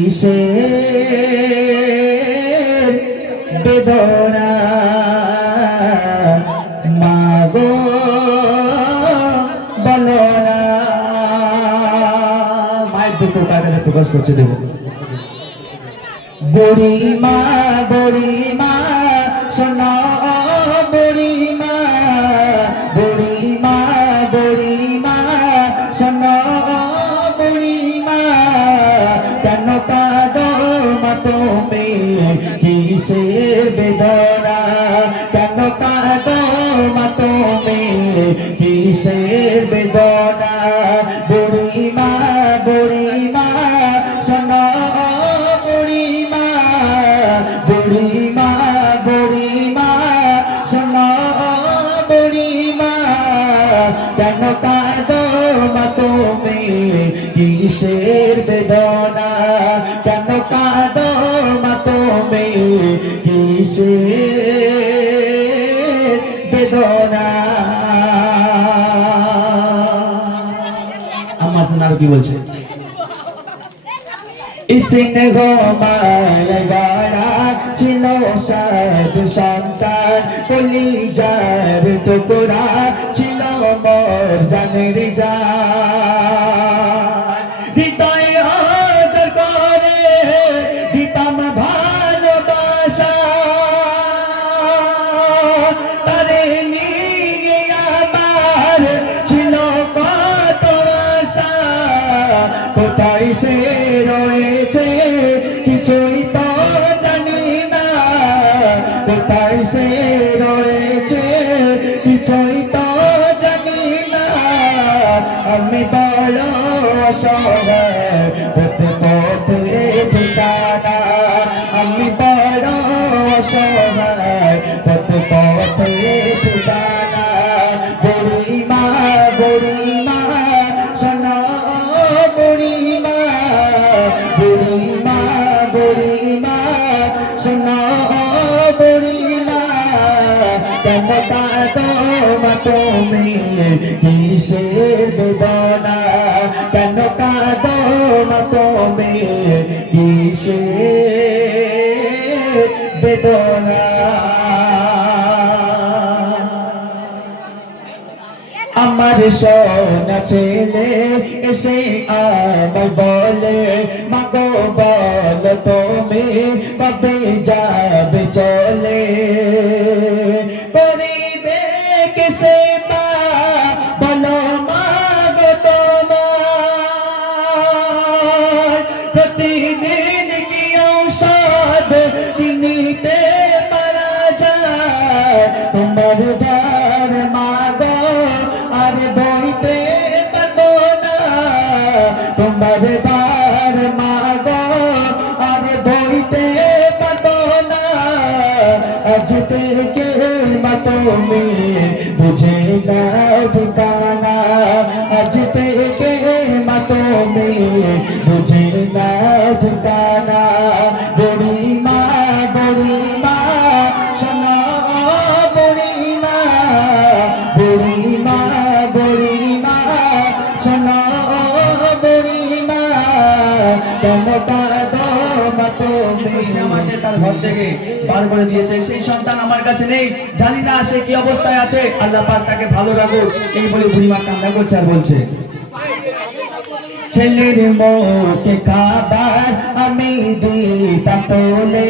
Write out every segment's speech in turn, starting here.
কিসে? বেদনা। মাগো বলো না মায়ের দুঃখ প্রকাশ করছে দেব বড়ি মা বড়ি মা মা তুমি কিসের বেদনা কেন কাঁদো মা তুমি কিসের বেদনা বুড়ি মা বুড়ি মা শোনো বুড়ি মা বুড়ি মা বুড়ি মা শোনো বুড়ি মা কেন কাঁদো মা তুমি কিসের বেদনা কেন কাঁদো মা তুমি কিসের বেদনা। কি বলছে? গাড়া ছিল সাদ সন্তান কলিজার টুকরা ছিল মোর জানের জান অসহায় পথে পথে ঠিকানা, আমি বড় অসহায় পথে পথে ঠিকানা বুড়ি মা বুড়ি মা শোনো বুড়ি মা বুড়ি মা বুড়ি মা শোনো বুড়ি মা কেন কাঁদো মা তুমি? কিসের বেদনা? কিসের বেদনা। আমার সোনা ছেলে এসে আমার বলে মাগো বল তুমি কবে যাবে চলে? আজ থেকে মা তুমি বুঝে না ঠিকানা আজ থেকে মা তুমি বুঝে সে আমাকে তার ঘর থেকে বার করে দিয়েছে। সেই সন্তান আমার কাছে নেই, জানি না সে কি অবস্থায় আছে। আল্লাহ পাক তাকে ভালো রাখুক, এই বলে বুড়িমা কান্না করছে আর বলছে, ছেলের মুখে খাবার আমি দিতাম তোলে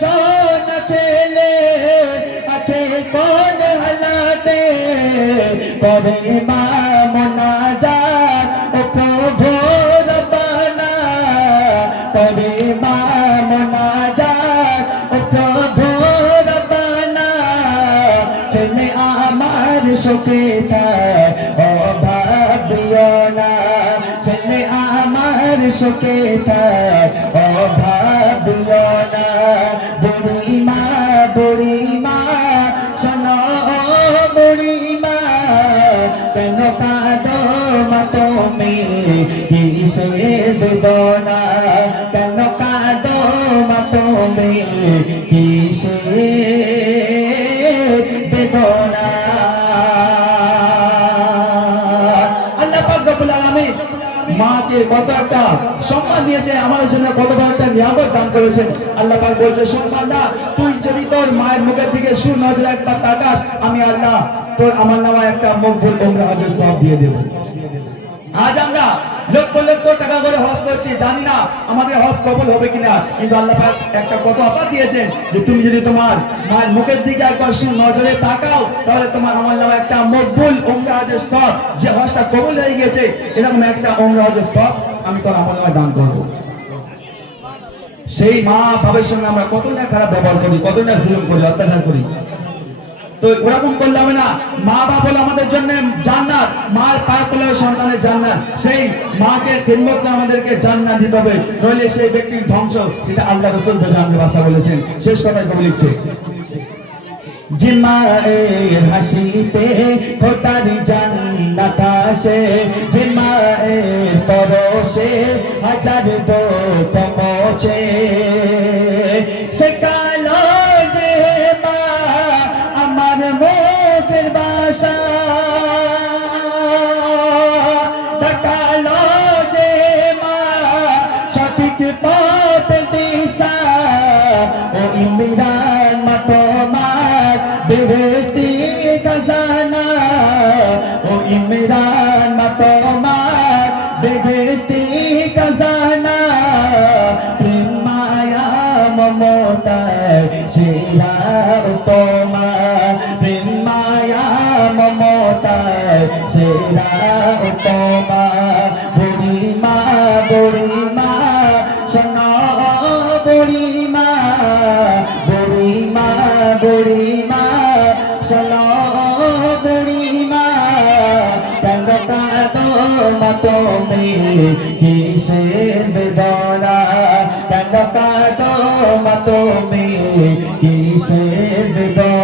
সোনা ছেলে আছে কোন হালাতে কবে মা মনা যা ও প্রভু রব্বানা কবে মা মনা যা ও প্রভু রব্বানা ছেলে আমার সুখে থাক অভাব দিও না ছেলে আমার সুখে থাক বুড়িমা বুড়িমা, শোনো বুড়িমা, কেন কাঁদো মা তুমি? কিসে দেব না? কেন কাঁদো মা তুমি? কিসে দেব মাকে কত একটা সম্মান দিয়েছে, আমার জন্য কত বড় একটা নিয়ামত দান করেছেন। আল্লাহ পাক বলছে, সম্মান না তুই যদি তোর মায়ের মুখের দিকে সু নজরে একবার তাকাস, আমি আল্লাহ তোর আমার নামে একটা মকবুল ওমরা হজের সব দিয়ে দেব। আজ আমরা লক্ষ লক্ষ টাকা করে হজ করছি, জানি না আমাদের হজ কবল হবে কিনা। কিন্তু আল্লাহ একটা কত অফার দিয়েছেন যে তুমি যদি তোমার মায়ের মুখের দিকে একবার সু নজরে তাকাও, তাহলে তোমার আমার নামে একটা মকবুল ওমরা হজের সব যে হজটা কবুল হয়ে গেছে, এরকম একটা ওমরা হজের সব আমি তোর আমার নামে দান করব। সেই মা বাবার সঙ্গে আমরা কত না খারাপ ব্যবহার করি কত না জুলুম করি, অত্যাচার করি। তো ওরকম করলে হবে না। মা বাপ হলো আমাদের জন্য জান্নাত। মার পায়ে তোলে সন্তানের জান্নাত। সেই মাকে খেদমত আমাদেরকে জান্নাত দিতে হবে। নইলে সেই ব্যক্তির ধ্বংস। এটা আল্লাহ রসুল তো জানতে ভাষা বলেছেন। শেষ কথায় কবি লিখছে জিমায়ের হাসিতে খোদারি জান্নাত আসে। জিমায়ের পরশে হাজার দুঃখ মোছে সে দেখাল যে মা সঠিক পথ দিশা। ও ইমরান মা তোমার বেহেস্তি খাজানা। ও ইমরান মা তোমার বেহেস্তি খাজানা। প্রেম মায়া মমতায় শিলা উপমা প্রেম শিলা উপমা বুড়িমা বুড়িমা, শোনো বুড়িমা বুড়িমা বুড়িমা, শোনো বুড়িমা মা তুমি কিসের বেদনা? মা তুমি কিসের বেদনা?